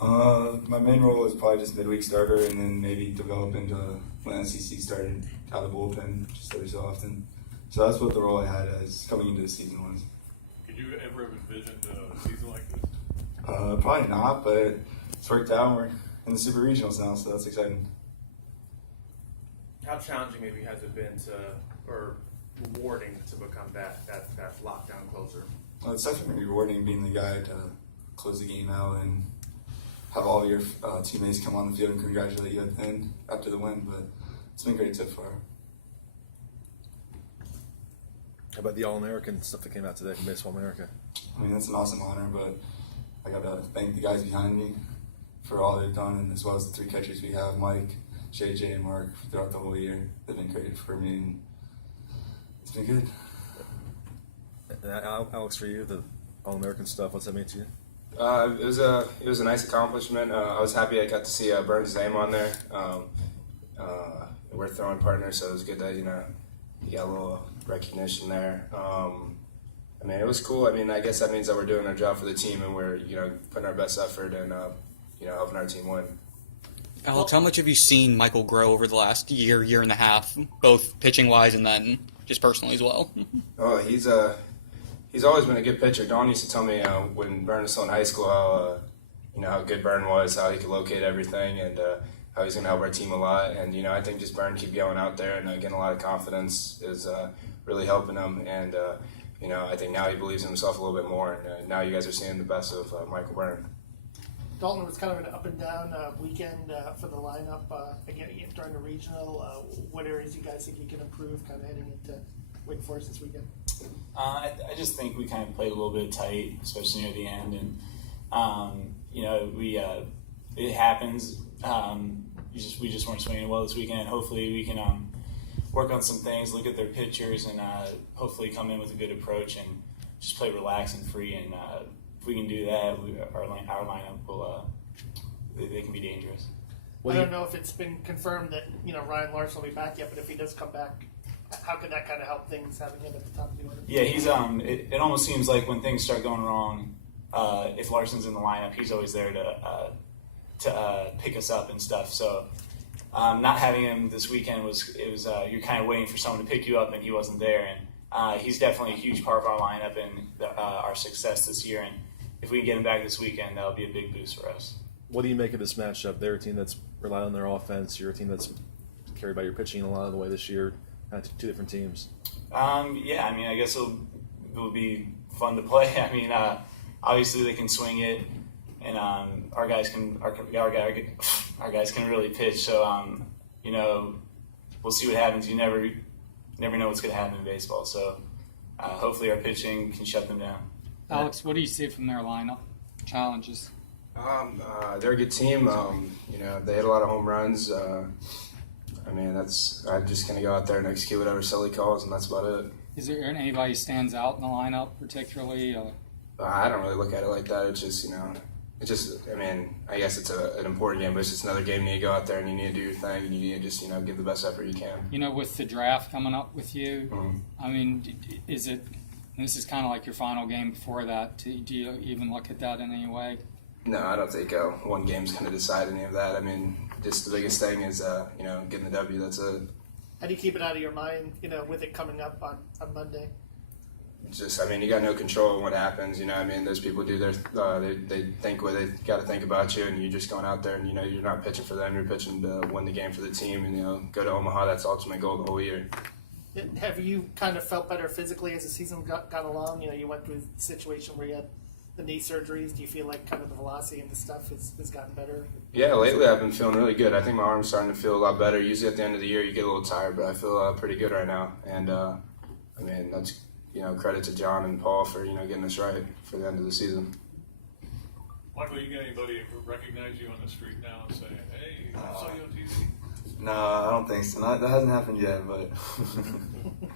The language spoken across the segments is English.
My main role is probably just midweek starter, and then maybe develop into when NCC started out of the bullpen just every so often. So that's what the role I had as coming into the season was. Could you ever have envisioned a season like this? Probably not, but it's worked out. We're in the super regionals now, so that's exciting. How challenging maybe has it been or rewarding to become that lockdown closer? Well, it's definitely rewarding being the guy to close the game out and have all of your teammates come on the field and congratulate you at the end after the win, but it's been great so far. How about the All-American stuff that came out today from Baseball America? I mean, that's an awesome honor, but I got to thank the guys behind me for all they've done, and as well as the 3 catchers we have, Mike, JJ, and Mark, throughout the whole year. They've been great for me, and it's been good. And Alex, for you, the All-American stuff, what's that mean to you? It was a nice accomplishment. I was happy I got to see Byrne's name on there. We're throwing partners, so it was good that you got a little recognition there. I mean, it was cool. I mean, I guess that means that we're doing our job for the team, and we're putting our best effort and helping our team win. Alex, how much have you seen Michael grow over the last year and a half, both pitching wise and then just personally as well? Oh, he's always been a good pitcher. Dawn used to tell me when Byrne was still in high school how good Byrne was, how he could locate everything, and how he's going to help our team a lot. And I think just Byrne keep going out there and getting a lot of confidence is really helping him. And I think now he believes in himself a little bit more. And now you guys are seeing the best of Michael Byrne. Dalton, was kind of an up and down weekend for the lineup again during the regional. What areas you guys think you can improve, kind of heading into Wake Forest this weekend? I just think we kind of played a little bit tight, especially near the end, and it happens. We just weren't swinging well this weekend. Hopefully, we can work on some things, look at their pitchers, and hopefully come in with a good approach and just play relaxed and free. And if we can do that, our lineup will they can be dangerous. I don't know if it's been confirmed that Ryan Larson will be back yet, but if he does come back, how could that kind of help things, having him at the top of the order? Yeah, he's it almost seems like when things start going wrong, if Larson's in the lineup, he's always there to pick us up and stuff. So not having him this weekend was you're kind of waiting for someone to pick you up, and he wasn't there. And he's definitely a huge part of our lineup and our success this year. And if we can get him back this weekend, that'll be a big boost for us. What do you make of this matchup? They're a team that's relied on their offense. You're a team that's carried by your pitching a lot of the way this year. Two different teams. Yeah, I mean, I guess it'll be fun to play. I mean, obviously they can swing it, and our guys can really pitch. So we'll see what happens. You never know what's going to happen in baseball. So hopefully our pitching can shut them down. Alex, what do you see from their lineup challenges? They're a good team. They hit a lot of home runs. I'm just going to go out there and execute whatever Sully calls, and that's about it. Is there anybody who stands out in the lineup particularly? I don't really look at it like that. It's just, I guess it's an important game, but it's just another game. You need to go out there and you need to do your thing, and you need to just, give the best effort you can. With the draft coming up with you, Mm-hmm. I mean, is it, and this is kind of like your final game before that, do you even look at that in any way? No, I don't think one game's going to decide any of that. I mean, just the biggest thing is, getting the W. That's it. How do you keep it out of your mind, with it coming up on Monday? You got no control of what happens. Those people do their, they think what they got to think about you, and you're just going out there and, you're not pitching for them. You're pitching to win the game for the team and, go to Omaha. That's the ultimate goal the whole year. Have you kind of felt better physically as the season got along? You went through a situation where you had the knee surgeries. Do you feel like kind of the velocity and the stuff has gotten better? Yeah, lately I've been feeling really good. I think my arm's starting to feel a lot better. Usually at the end of the year you get a little tired, but I feel pretty good right now. And that's credit to John and Paul for getting us right for the end of the season. Michael, you got anybody recognize you on the street now and say, "Hey, I saw you on TV"? No, I don't think so. That hasn't happened yet, but.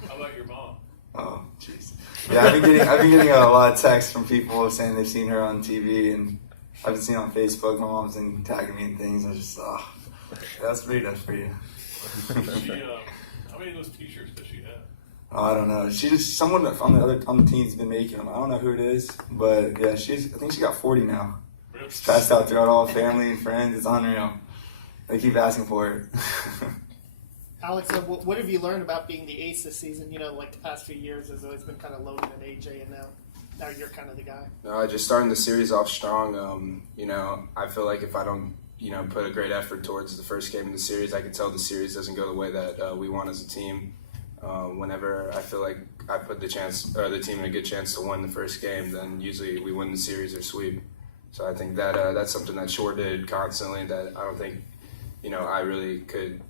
How about your mom? Oh, jeez. Yeah, I've been getting a lot of texts from people saying they've seen her on TV, and I've been seeing on Facebook. My mom's been tagging me and things. I'm just, that's for you. How many of those T-shirts does she have? Oh, I don't know. She just someone on the team's been making them. I don't know who it is, but yeah, I think she got 40 now. Really? It's passed out throughout all family and friends. It's unreal. They keep asking for it. Alex, what have you learned about being the ace this season? You know, like the past few years, has always been kind of loaded at AJ, and now you're kind of the guy. Just starting the series off strong. I feel like if I don't, put a great effort towards the first game of the series, I can tell the series doesn't go the way that we want as a team. Whenever I feel like I put the team in a good chance to win the first game, then usually we win the series or sweep. So I think that that's something that Shore did constantly that I don't think, I really could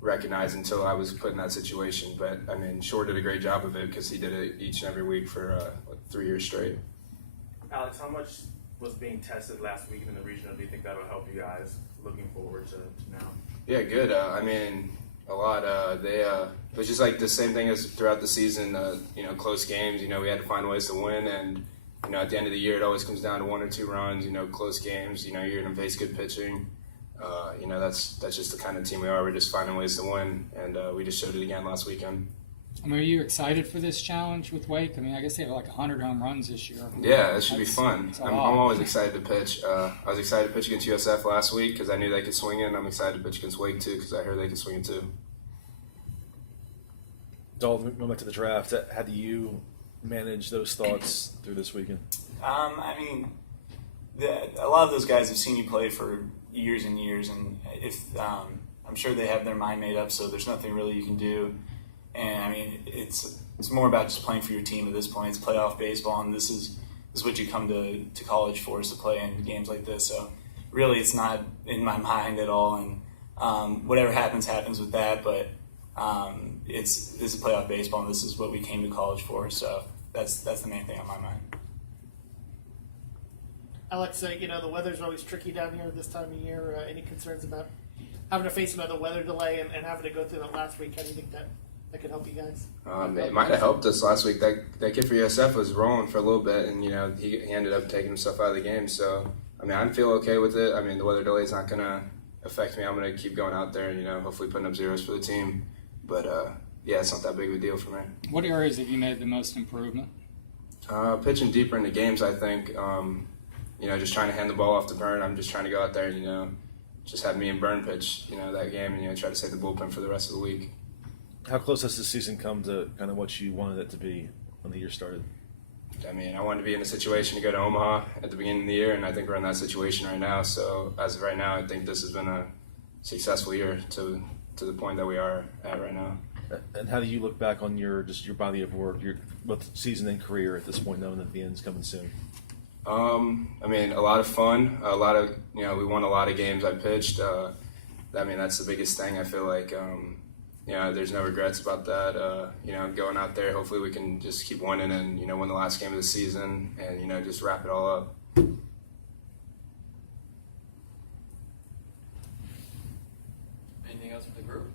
recognize until I was put in that situation. But I mean, Shore did a great job of it because he did it each and every week for 3 years straight. Alex, how much was being tested last week in the regional? Do you think that'll help you guys looking forward to now? Yeah, good. A lot. It was just like the same thing as throughout the season. Close games. We had to find ways to win, and at the end of the year, it always comes down to 1 or 2 runs. Close games. You're gonna face good pitching. That's just the kind of team we are. We're just finding ways to win, and we just showed it again last weekend. I mean, are you excited for this challenge with Wake? I mean, I guess they have like 100 home runs this year. Yeah, it should be fun. That's a I'm lot. always excited to pitch. I was excited to pitch against USF last week because I knew they could swing it, and I'm excited to pitch against Wake too because I heard they could swing it too. Dalton, going back to the draft, how do you manage those thoughts through this weekend? A lot of those guys have seen you play for years and years, and if I'm sure they have their mind made up, so there's nothing really you can do. And it's more about just playing for your team at this point. It's playoff baseball, and this is what you come to college for, is to play in games like this. So really, it's not in my mind at all. And whatever happens with that. But this is playoff baseball, and this is what we came to college for. So that's the main thing on my mind. Alex, the weather's always tricky down here this time of year. Any concerns about having to face another weather delay and having to go through that last week? How do you think that could help you guys? It might have helped us last week. That kid for USF was rolling for a little bit, and he ended up taking himself out of the game. So I feel okay with it. The weather delay is not going to affect me. I'm going to keep going out there and hopefully putting up zeros for the team. But it's not that big of a deal for me. What areas have you made the most improvement? Pitching deeper into games, I think. Just trying to hand the ball off to Byrne. I'm just trying to go out there and just have me and Byrne pitch that game and try to save the bullpen for the rest of the week. How close has the season come to kind of what you wanted it to be when the year started? I wanted to be in a situation to go to Omaha at the beginning of the year, and I think we're in that situation right now. So as of right now, I think this has been a successful year to the point that we are at right now. And how do you look back on your body of work, your both season and career at this point, knowing that the end's coming soon? A lot of fun. A lot of we won a lot of games. I pitched. That's the biggest thing. I feel like there's no regrets about that. Going out there, hopefully we can just keep winning and win the last game of the season and just wrap it all up. Anything else for the group?